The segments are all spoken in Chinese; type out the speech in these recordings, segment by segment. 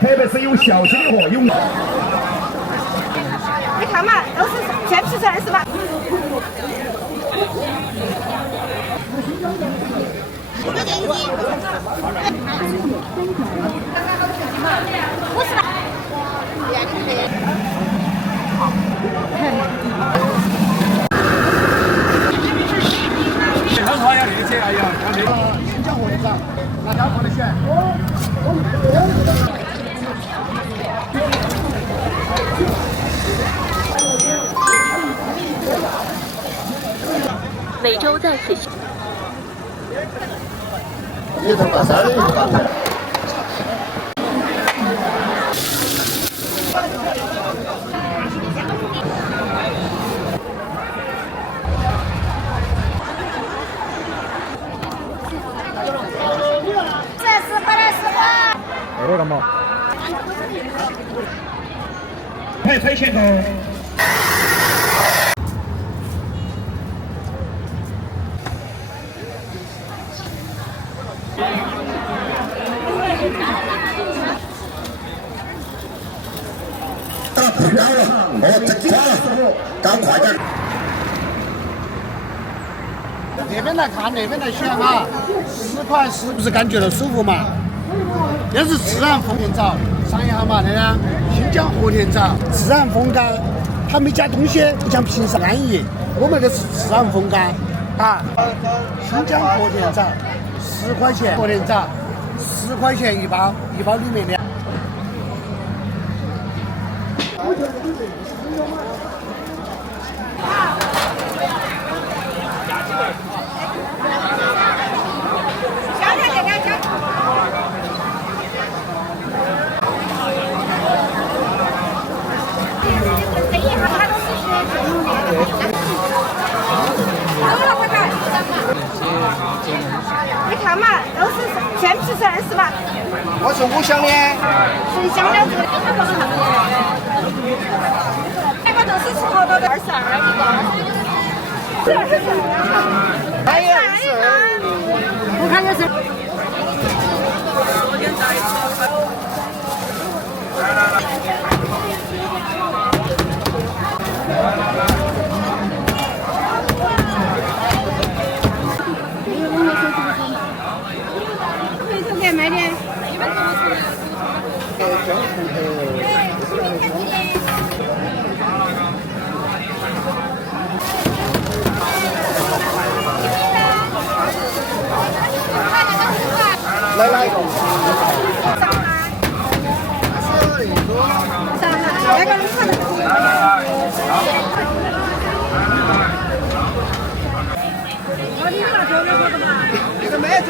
特别是有孝心的货，有。你看嘛，都是全皮成是吧？10块钱一斤。50吧。他说要这些，哎呀，他这个新疆货的涨，哪家放的选？每周在此。你从哪山里发的？这个嘛，快推前头。打不了了，这垮了，赶快点。那边来看，那边来选啊，10块是不是感觉到舒服嘛？这是自然丰田枣，尝一下嘛，那个新疆和田枣，自然风干，它没加东西，不像平时安逸。我们这是自然风干啊，新疆和田枣，10块钱和田枣，10块钱一包，一包里面2。你看嘛，都是全皮成是吧？我是5箱的，纯香料这个，这个都是吃好多的22一个，22。还有是，我看就是。买点。来一个。那个你看这个没做。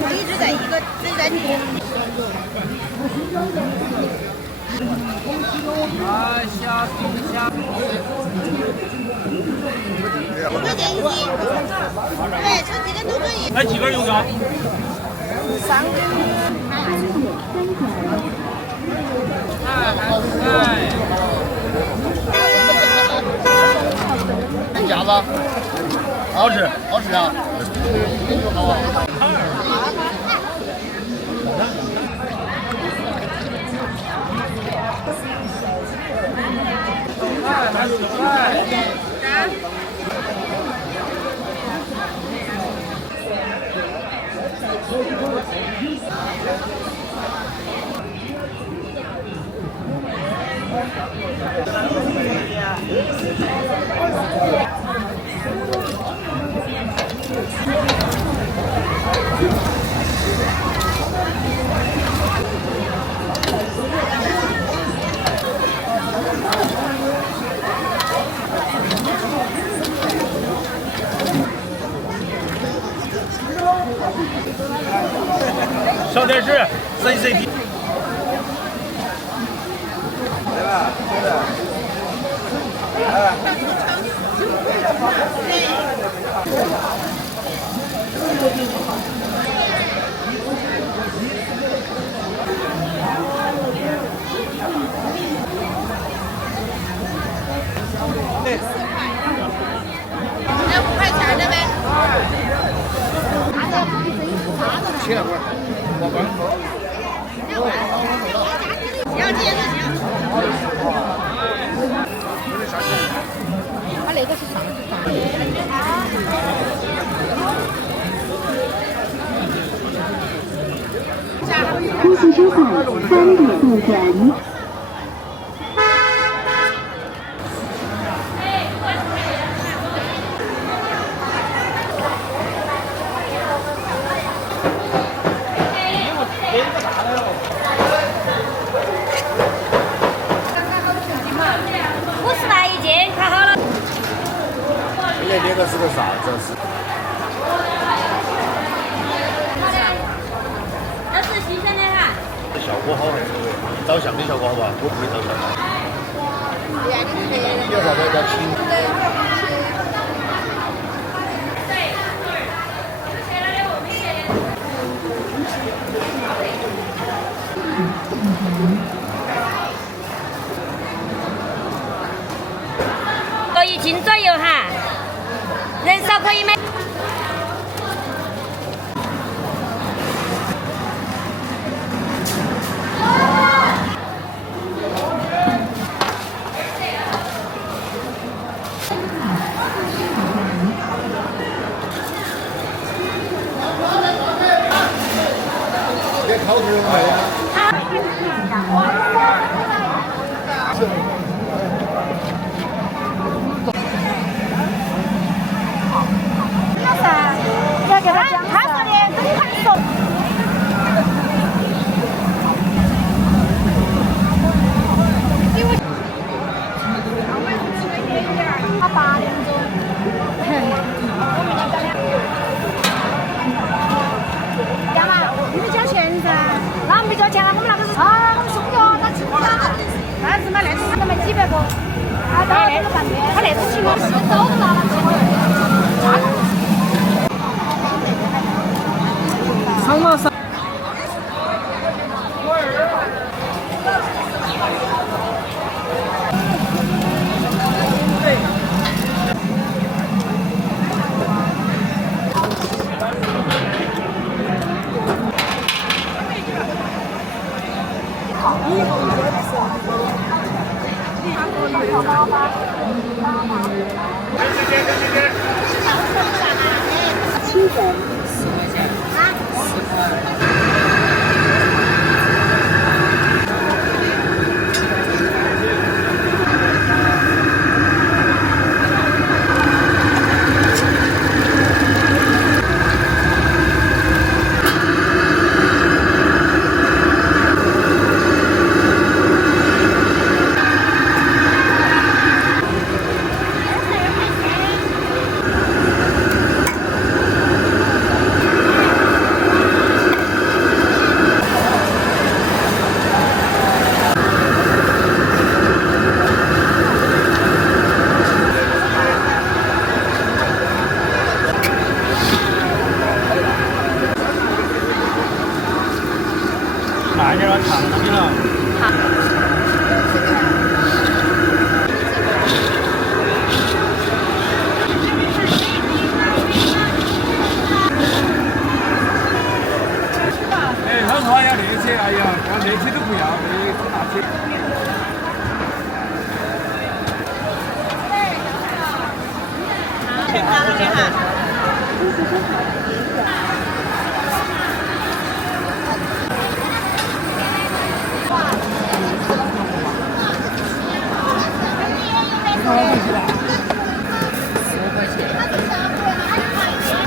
我一直在一个在你。5块钱一斤，对，成几根都可以。买几根油糕？3根。鸭子，好吃，好吃啊！上电视 CCTV。来5块钱的呗。切了块，我管。要这些就行。他那个是啥？恭喜收看3点入转。50块一斤，看好了。这个是个啥子？这是新鲜的哈。效果好还是各位？照相的效果好吧？我不会照相。你叫啥子？叫青。1斤左右哈，人少可以买。别烤腿没呀？要给他讲，他说的跟他说。他8点钟。干嘛？你没交钱噻？那没交钱了，我们那个是啊，我们送的，他请的。那是买那次他买几百个，他到这个饭店，他那次请我是早都拿了钱了。上马上。7人。慢点儿，烫东西了。哎，他说要那车，哎呀，那车都不要，这大车。挺大的哈。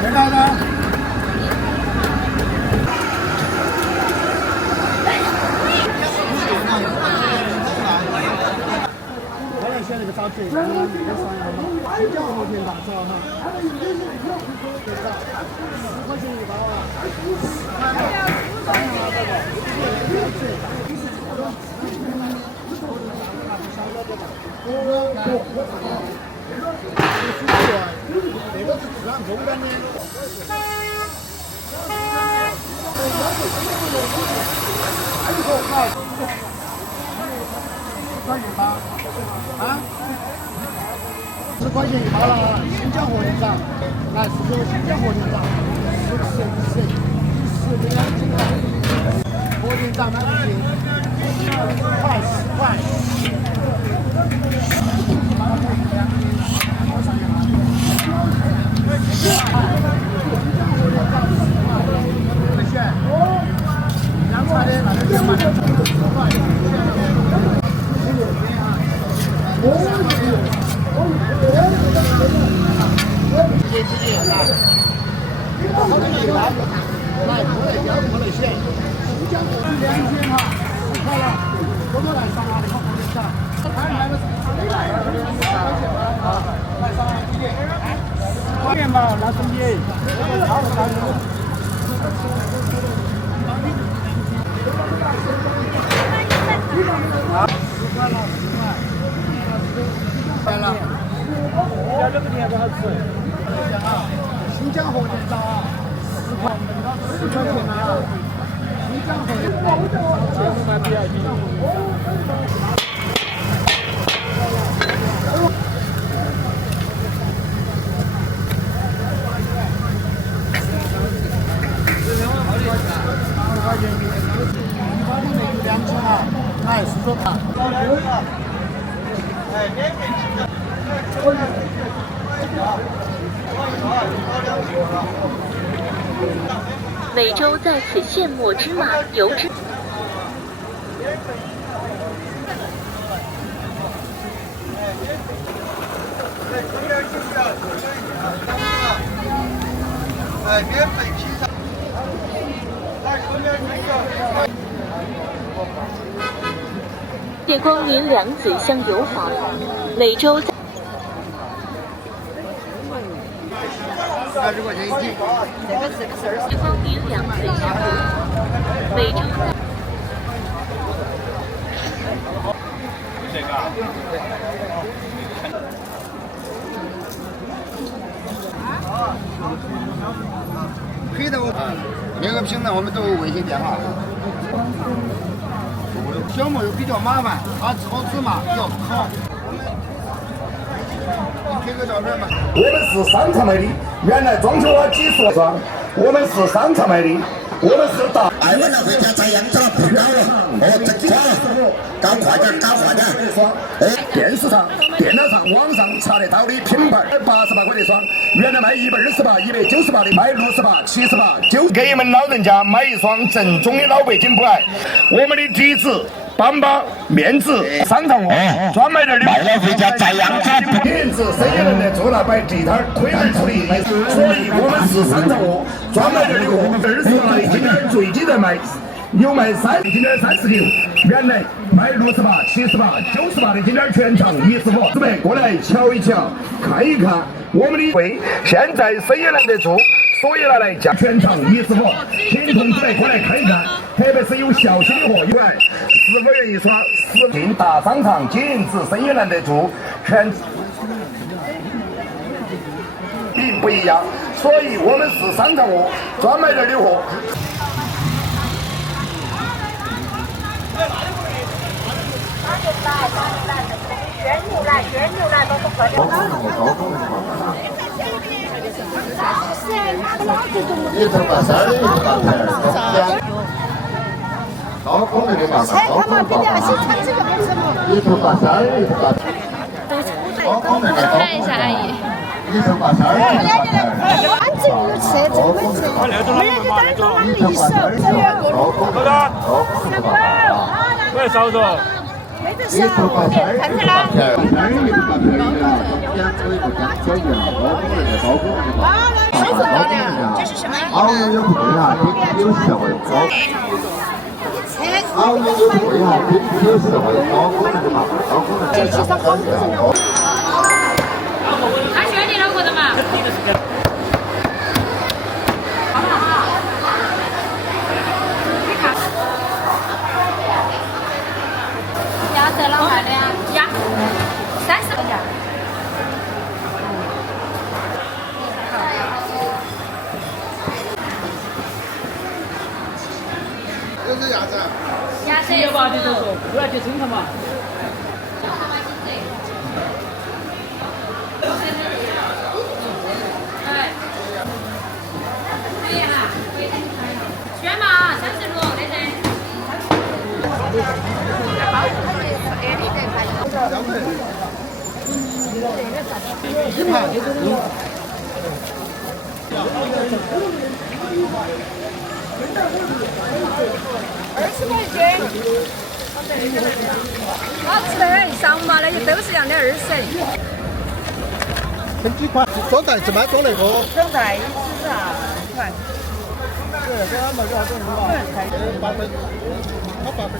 没到呢。我来选那个早点，那个商业新疆和田大枣哈，10块钱一包啊。那个是自然风干的。10块钱一包了，新疆和田掌，来是这个新疆和田掌，10两斤的，和田掌那不行，10块。凉茶的那个10块，10块。来，过来标，过来选。新疆过去2天哈，10块了，多多来上啊，你看过去啊。10块吧，那是你。来了，这个甜不好吃。新疆和田掌10块钱啊！新疆和田掌，节目买VIP。10块钱，1包里面有2斤啊！来，10多吧。哎，免费吃的。每周在此现磨芝麻油脂。哎，免费品尝。叶光临良子香油坊，每周在。20块钱一斤。叶光临良子香油坊，每周在。这个。黑的那个品呢，我们都有微信电话。小磨又比较麻烦，它炒芝麻比较好。你拍个照片嘛。我们是商场卖的，原来装修了几十双，我们是商场卖的，我们是大。哎，晚上回家摘杨子了，不高了，这搞快点，搞快点。电视上、电脑上、网上查得到的品牌，88块一双，原来卖128、198的，卖68、78、9。给你们老人家买一双正宗的老北京普爱，我们的底子。邦邦面子商场货，专卖店的卖了回家摘杨子。品质生意人的做那摆地摊亏本出力，所以我们是商场货，专卖店的货，20把的今天最低在卖。有卖今天39，原来卖68、78、98的，今天全场114。姊妹过来瞧一瞧，看一看我们的柜，现在生意难得做，所以来加全场114。请同志们过来看一看，特别是有小心的货，有来15元一双，10进大商场金银子，生意难得做，全并不一样，所以我们是商场货，专卖店的货。原牛奶都不喝的。一头把三的，一头把三的。高空的嘛，高空的一头把三的，一头把。高空的看一下阿姨。一头把三的。安静有车，这个车。没有就当然多买了一手，这边过路。喂，嫂子。一头把三的，看起来。这是什么？熬夜有贵啊，有实惠高。熬夜有贵啊，有实惠高功能的嘛，高功能的。这是上高功能的。鸭舌180的说，不要去生它嘛。选嘛，36对噻。20块钱。好吃的很，上嘛那些都是样的20。分几款？装袋子吗？装那个？装袋子啊，10块。这俺们这种是吧？8分，好8分。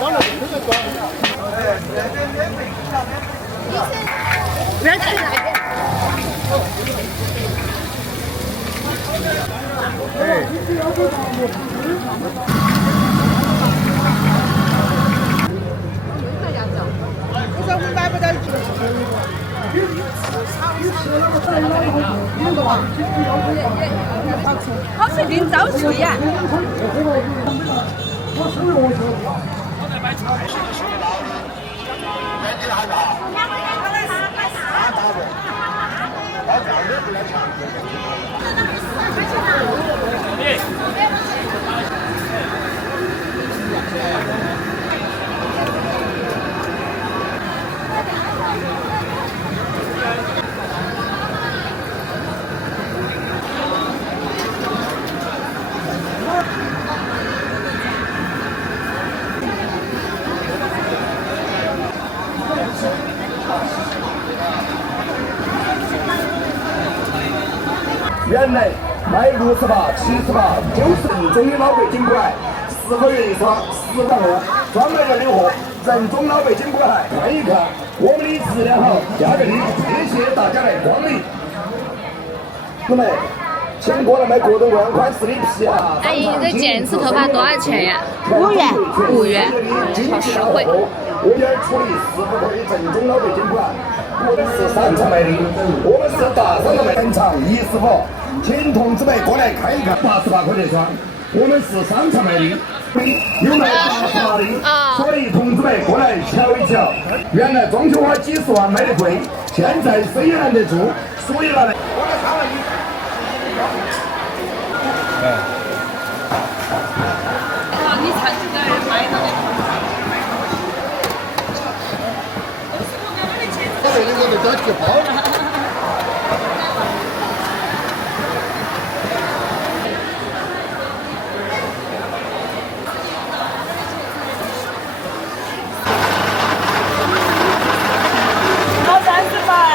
往那这个装。不要去那边。好吃定早去呀！原来卖68、78、90中的老北京馆，4个月一双，4万2，专卖了6盒，正宗老北京馆，看一看我们的质量好，价格低，谢谢大家来光临。姊妹，请过来买各种各样款式的皮啊！阿姨，这剪一次头发多少钱呀5元？5元，好实惠。5元处理4不亏的正宗老北京馆。我们是商场卖的，我们是大商场卖全场25，请同志们过来看一看，88块钱双。我们是商场卖的，有卖88的，所以同志们过来瞧一瞧。原来装修花几十万卖得贵，现在谁也拦得住，所以拿来。你唱这个人买的。我都找句号。好30吧呀。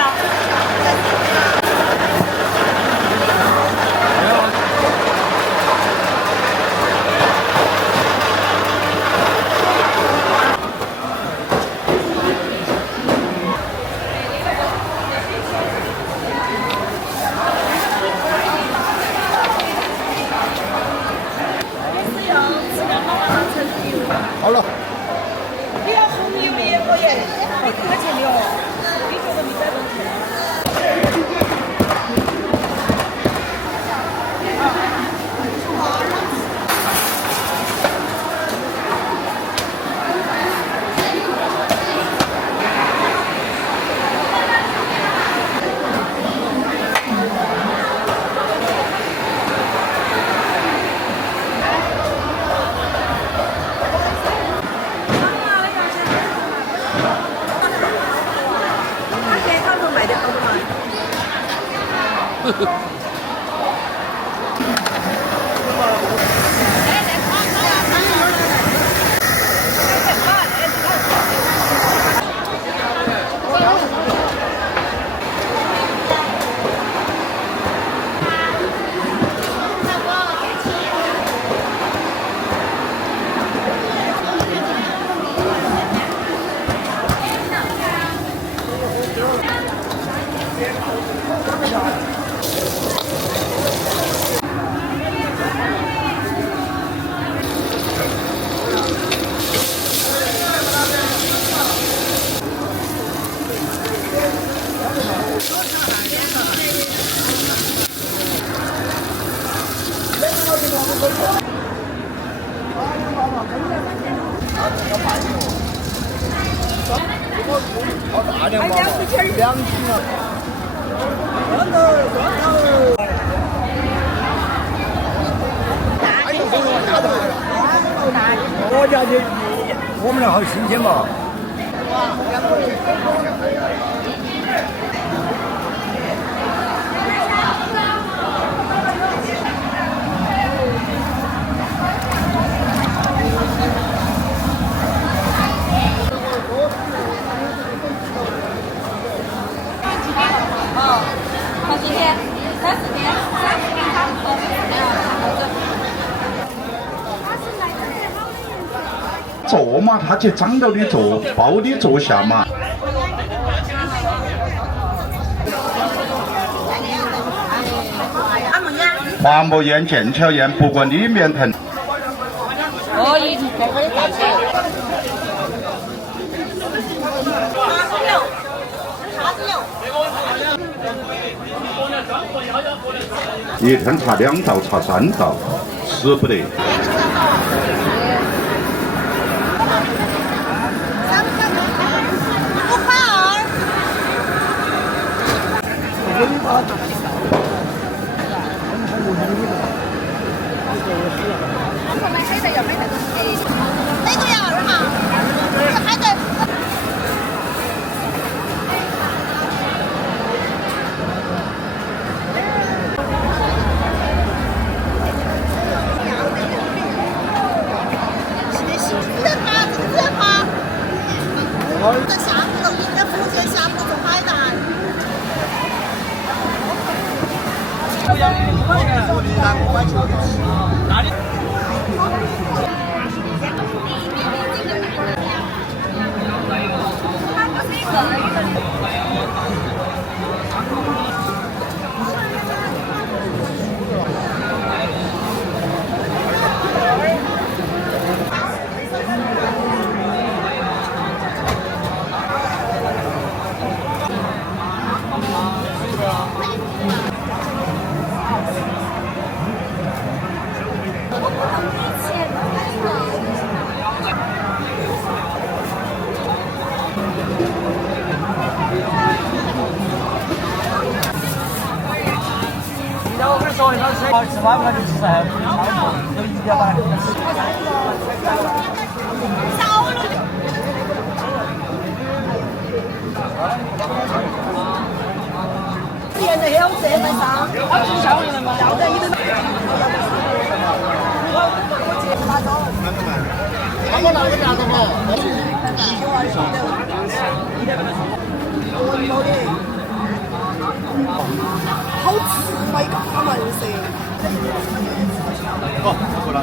我家的，我们那好新鲜嘛。好几天，3、4天，30天差不多。坐嘛，他去长头的坐，包的坐下嘛。黄木烟、剑桥烟，不管里面疼。可以，这个的大小。一天查2道，查3道，吃不得。在下铺头，应该福建下铺头海南。我跟你说，他吃饭他就吃啥？都一点半。现在有这份上，好吃效应了嘛？要得一顿。他们那个啥子嘛？好吃嘛，一个大门噻。哦，过来。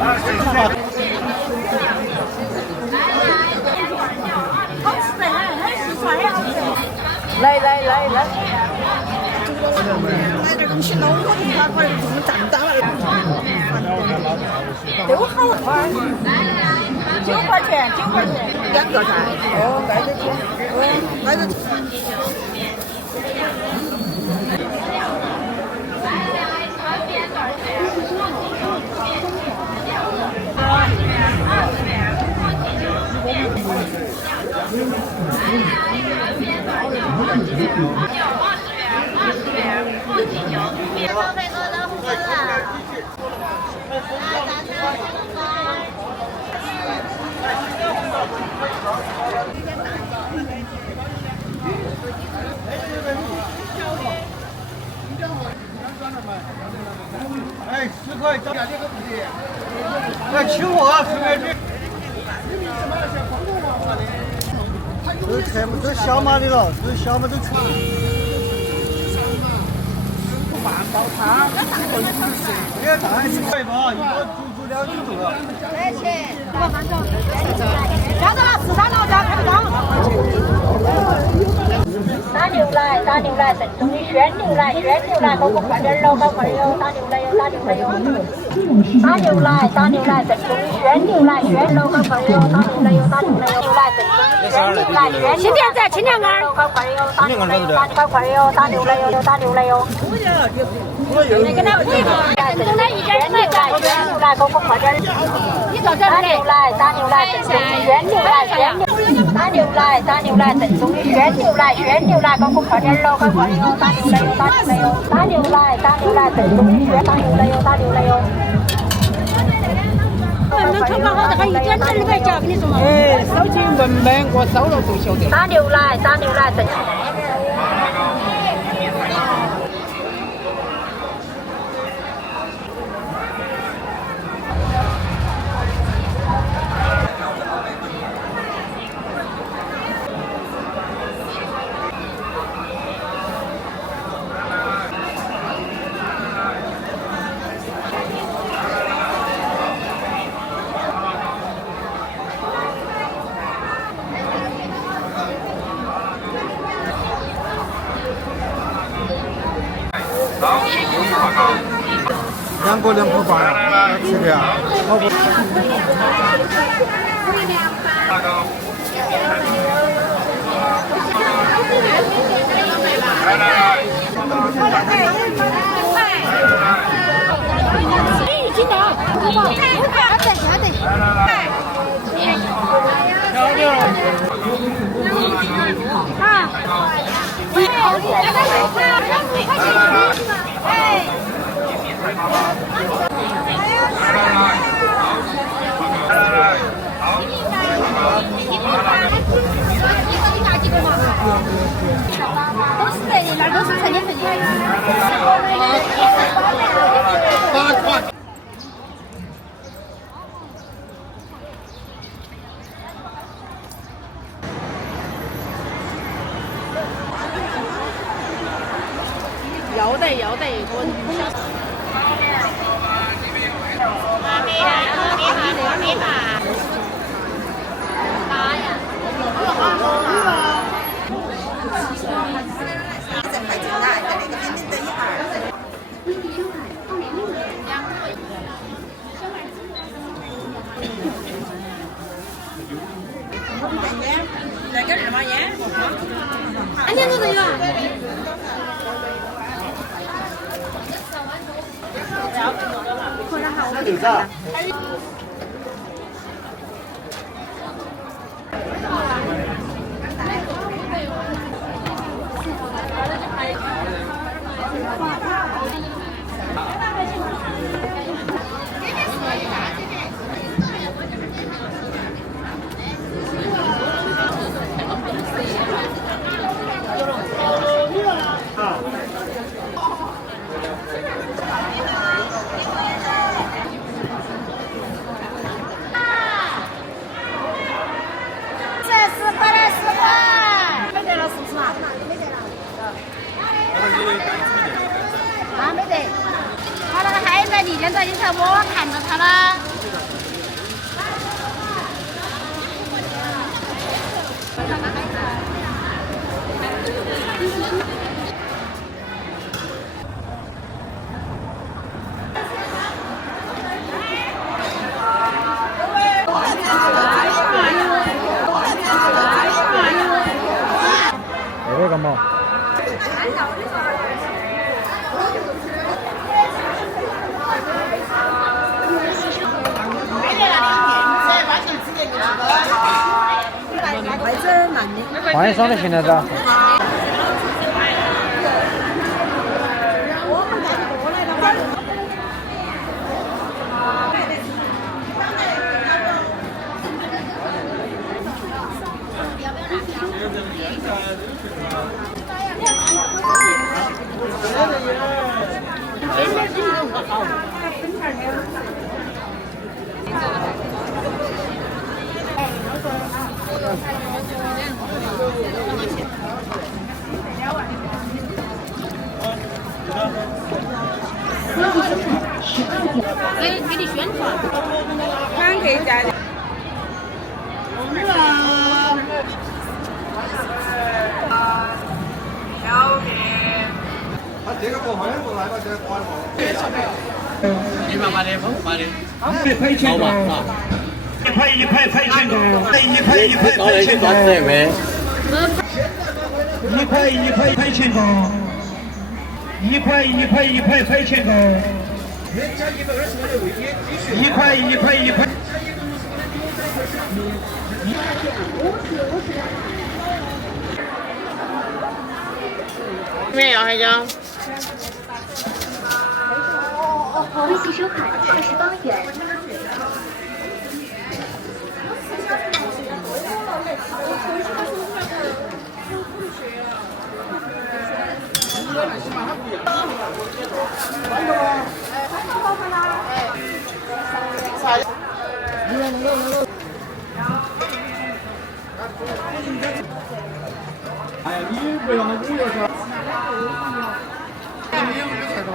好吃得很，很四川的好吃。来。买点东西弄我地方，快这么站到了。都好玩。9块钱，2个菜。哦，卖得起。卖得起。哎，10块，找2个不的。来吃货啊，吃面的。这全部都小码的了，这小码都全。饭煲汤，那大个1小时。这个大1块吧，一个足2斤重了。来钱。加到了13了，加开不到。打牛奶，正宗的鲜牛奶，哥哥快点喽，搞快哟！打牛奶哟！打牛奶，正宗的鲜牛奶，搞快哟！打牛奶哟！正宗的鲜牛奶，轻点子，轻点儿。搞快哟！打牛奶哟！打牛奶哟！跟他补一个，正宗的一点儿来，原牛奶，给我快点儿！你做这打牛奶，打牛奶，正宗的鲜牛奶，鲜牛。打牛奶，打牛奶，正宗的鲜牛奶，鲜牛奶，给我快点儿喽，快快哟！打牛奶哟，打牛奶哟！打牛奶，打牛奶，正宗的鲜，打牛奶哟，打牛奶哟！能抽包好的还一点点儿没加，跟你说嘛。哎，收起门门，我收了就晓得。打牛奶，打牛奶，正。2个2.8呀，这个呀，好不？都是这里，那都是成年份的。8块。要得，再给2毛烟。2千多都有啊。有啥？没得，他那个海在里面在一条我看着他了。这个干嘛？欢迎上来，现在子。给你宣传，看可以加的。这个不好不来吧，这个关了。180的，180的。100钱啊！1块钱哦，1块钱哦，1块钱哦。1块揣钱个，1块。没有还讲。微信收款48元。哎呀，你不要那5元噻。你有没有菜的吧？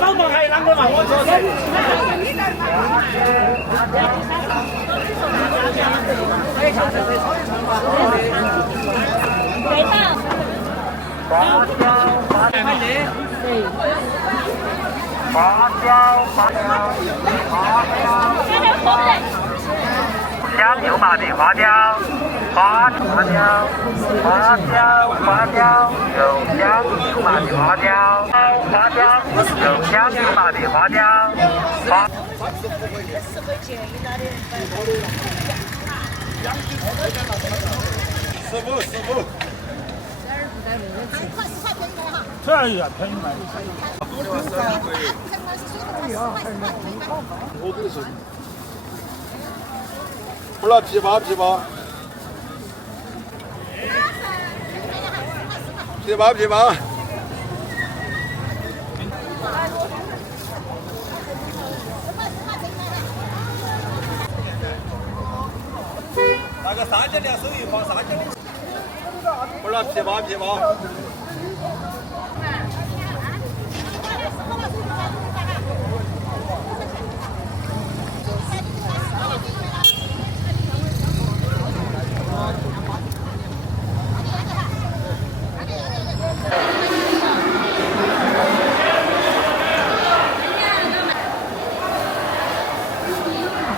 老板还有啷个嘛？我做香油麻的花椒，花椒，有香油麻的花椒，有香油麻的花椒，15。这儿也便宜买。不了批发。那个3.2手一包3.2，不了批发。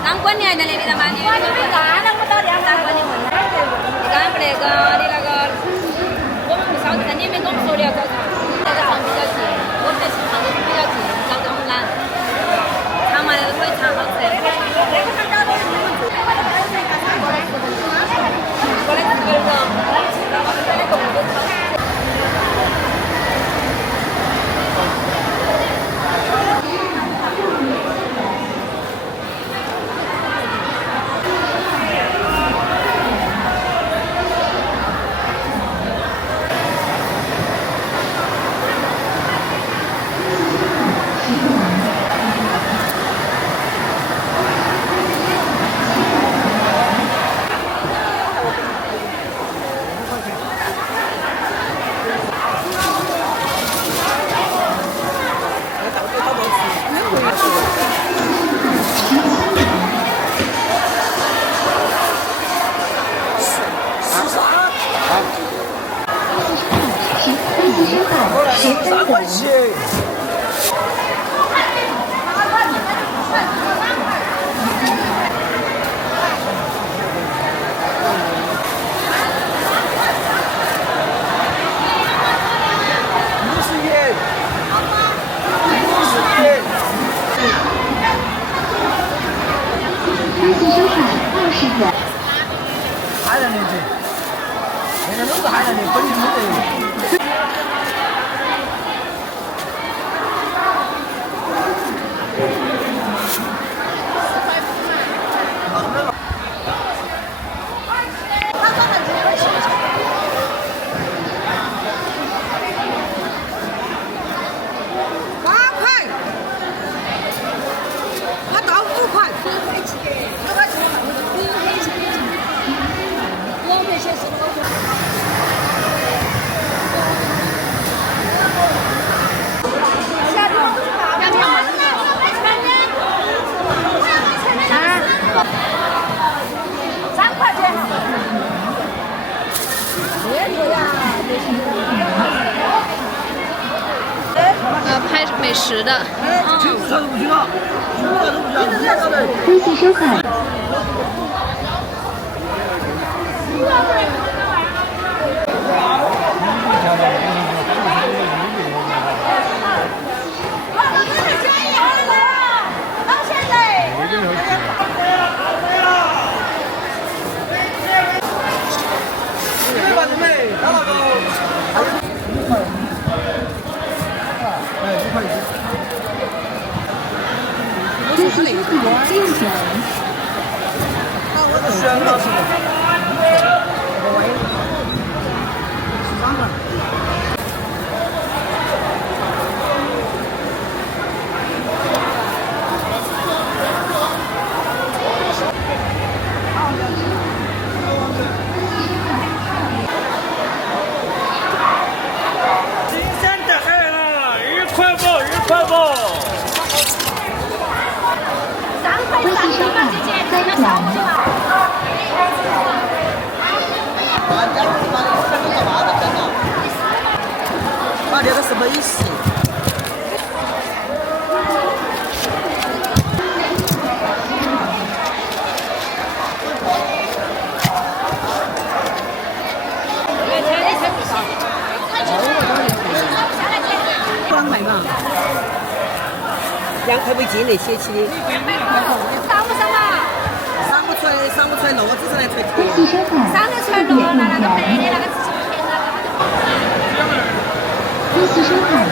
当管理还在那里的吗？你没干，那我打电话当管理问他。你干不那个，你那个，我们不晓得，你没跟我们说的要找茬。那个厂比较近，我们在市场都比较近，找得很难。尝嘛，那个腿肠好吃。过来吃个肉，来动物超市。海南的去，那个都是海南的，本地的。8块，他到5块。我们先是。实的。微信收款。这是哪个进展？新鲜的海了，1块不，1块不。微信收款3元。啊，这个是美食。光卖嘛，2块1斤那些起的。上不上嘛？上不出来，骡子上来吹微信收款上得出来了，那个白的那个是钱那个。微信收款2。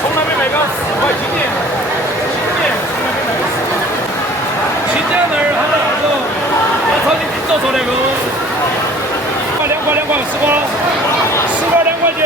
从来没卖过4块，今年从来没卖过4块。新疆那儿他们那种，我操你拼着说那个，2块10块，10块2块钱。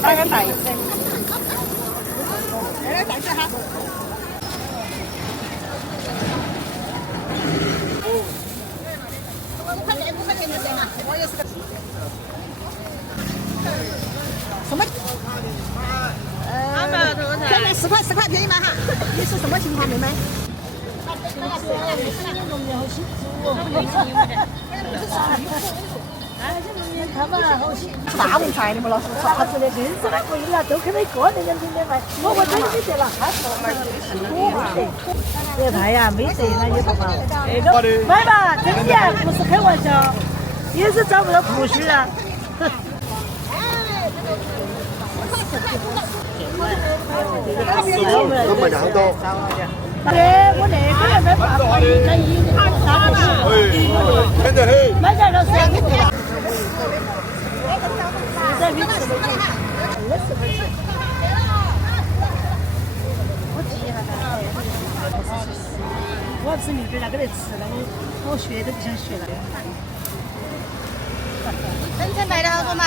大概大一点。什么？先卖10块，10块便宜吗哈？你是什么情况，妹妹？大问菜，你们老师啥子的？硬是的贵了，都可能个人人品的卖。我真的得了，这菜呀没得，那也不好。买吧，真的不是开玩笑，也是找不到厨师啊。那么两刀。对，我那个人在大牌在一卡3个甜得很。买点老师2个了。这没吃没吃，20块钱。我记一下噻。我要吃米粉那个来吃了，我学都不想学了。真才卖的好多嘛？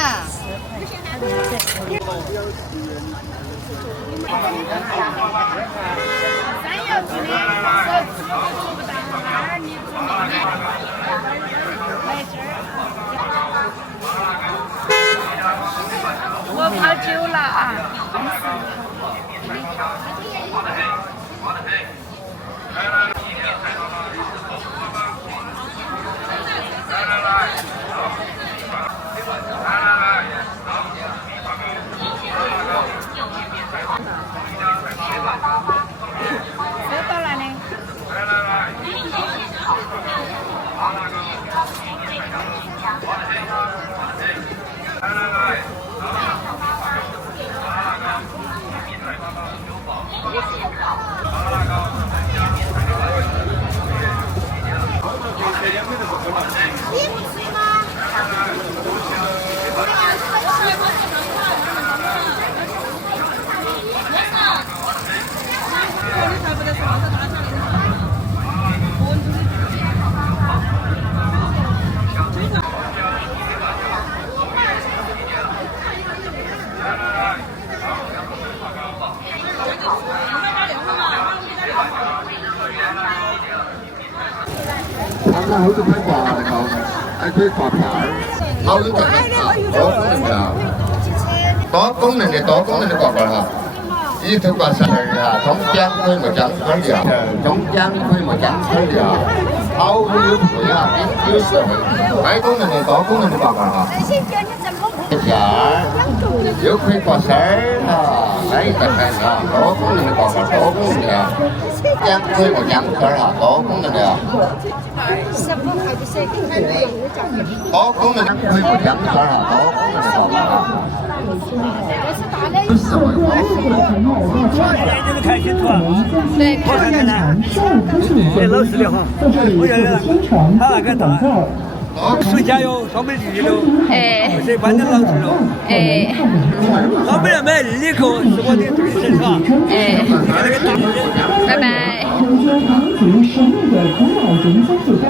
我泡酒了啊！收到了呢。那好似批掛嚟講，係批掛牌，好多人啊，多功能的掛牌哈，一头掛上啊，中間可以冇獎牌的，中間可以冇獎牌的，好有腿啊，有社會，多功能的掛牌哈。Dạ, nếu khi có sấy là lấy tập hành là tốt cũng là còn là tốt cũng là chắc khi một trăm cái là tốt cũng là tốt cũng là khi một trăm cái là tốt cũng là còn là 就是开心团，对，我看看呢，这老实的哈，我觉得他那个大。水加油，双倍利喽！哎，这关键老实喽！哎，老板要买2口是我的对手是吧？哎，那个大。拜拜。中间长足神秘的古老人间负担。